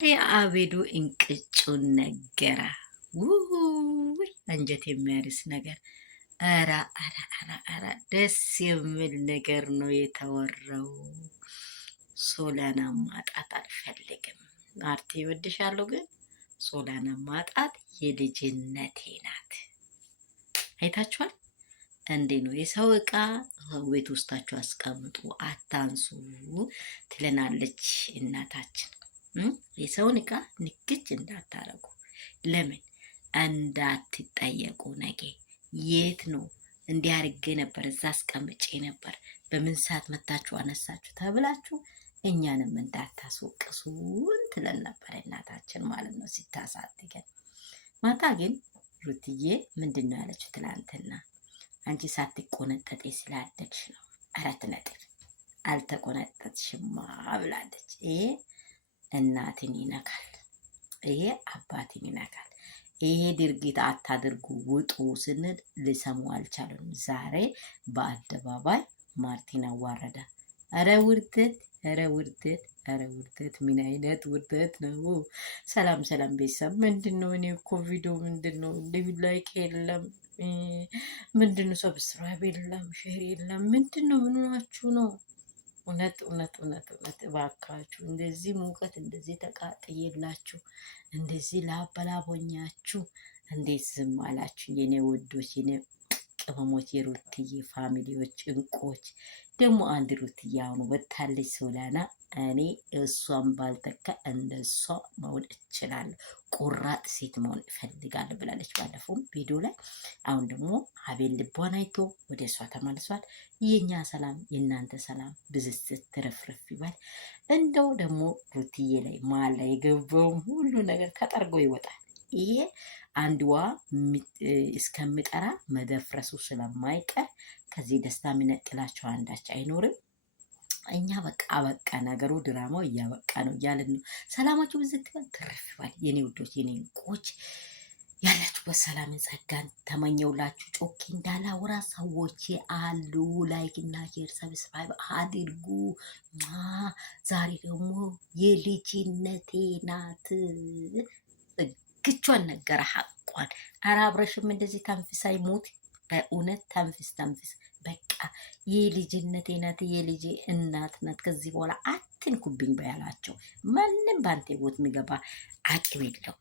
የአቤዱ እንቅጩን ነገራ። ውይ አንጀት የሚያርስ ነገር። ኧረ ኧረ ኧረ ኧረ ደስ የሚል ነገር ነው የተወራው። ሶሊያና ማጣት አልፈልግም። ማርቲ እወድሻለሁ፣ ግን ሶሊያና ማጣት የልጅነቴ ናት። አይታችኋል እንዴ? ነው የሰው እቃ ቤት ውስጣችሁ አስቀምጡ አታንሱ ትለናለች እናታችን። የሰውን እቃ ንክች እንዳታረጉ። ለምን እንዳትጠየቁ። ነገ የት ነው እንዲህ አድርጌ ነበር፣ እዛ አስቀምጬ ነበር፣ በምን ሰዓት መታችሁ አነሳችሁ ተብላችሁ እኛንም እንዳታስወቅሱን ትለን ነበር እናታችን ማለት ነው ሲታሳድገን። ማታ ግን ሩትዬ ምንድን ነው ያለችው ትላንትና? አንቺ ሳትቆነጠጤ ስላደግሽ ነው። 4 አልተቆነጠጥሽማ ብላለች። ይሄ እናትን ይነካል፣ ይሄ አባትን ይነካል። ይሄ ድርጊት አታድርጉ ውጡ ስንል ሊሰሙ አልቻሉም። ዛሬ በአደባባይ ማርቲን አዋረዳ። አረ ውርደት! አረ ውርደት! አረ ውርደት! ምን አይነት ውርደት ነው? ሰላም ሰላም ቤተሰብ፣ ምንድን ነው? እኔ እኮ ቪዲዮ ምንድን ነው ላይክ የለም፣ ምንድን ነው ሰብስክራይብ የለም፣ ሼር የለም፣ ምንድን ነው? ምን ሆናችሁ ነው? እውነት እውነት እውነት እውነት እባካችሁ፣ እንደዚህ ሙቀት እንደዚህ ተቃጥየላችሁ እንደዚህ ላበላቦኛችሁ እንዴት ዝም አላችሁ? የኔ ውዶች፣ የኔ ቅመሞች፣ የሩትዬ ፋሚሊዎች እንቆች። ደግሞ አንድ ሩትዬ አሁን ወታለች ሶሊያና። እኔ እሷን ባልተካ እንደ እሷ መሆን እችላለሁ፣ ቁራጥ ሴት መሆን እፈልጋለሁ ብላለች ባለፈውም ቪዲዮ ላይ። አሁን ደግሞ አቤል ልቧን አይቶ ወደ እሷ ተመልሷል። የኛ ሰላም የእናንተ ሰላም ብዝስት ትረፍርፍ ይባል። እንደው ደግሞ ሩትዬ ላይ መሀል ላይ የገባውም ሁሉ ነገር ተጠርጎ ይወጣል። ይሄ አንድዋ እስከምጠራ መደፍረሱ ስለማይቀር ከዚህ ደስታ የሚነጥላቸው አንዳች አይኖርም። እኛ በቃ ነገሩ ድራማው እያበቃ ነው እያልን ነው። ሰላማችሁ ብዝት ትርፍ ይባል የኔ ውዶች፣ የኔ እንቁዎች። ያላችሁበት ሰላምን ጸጋን ተመኘውላችሁ። ጮኬ እንዳላወራ ሰዎች አሉ። ላይክ እና ሼር ሰብስክራይብ አድርጉ። ዛሬ ደግሞ የልጅነቴ ናት። ግቿን ነገረ ሐቋን። ኧረ አብረሽም እንደዚህ ተንፍሳ ይሞት። በእውነት ተንፍስ። በቃ የልጅነቴ ናት፣ የልጄ እናት ናት። ከዚህ በኋላ አትንኩብኝ በያላቸው። ማንም በአንተ ቦት የሚገባ አቅም የለው።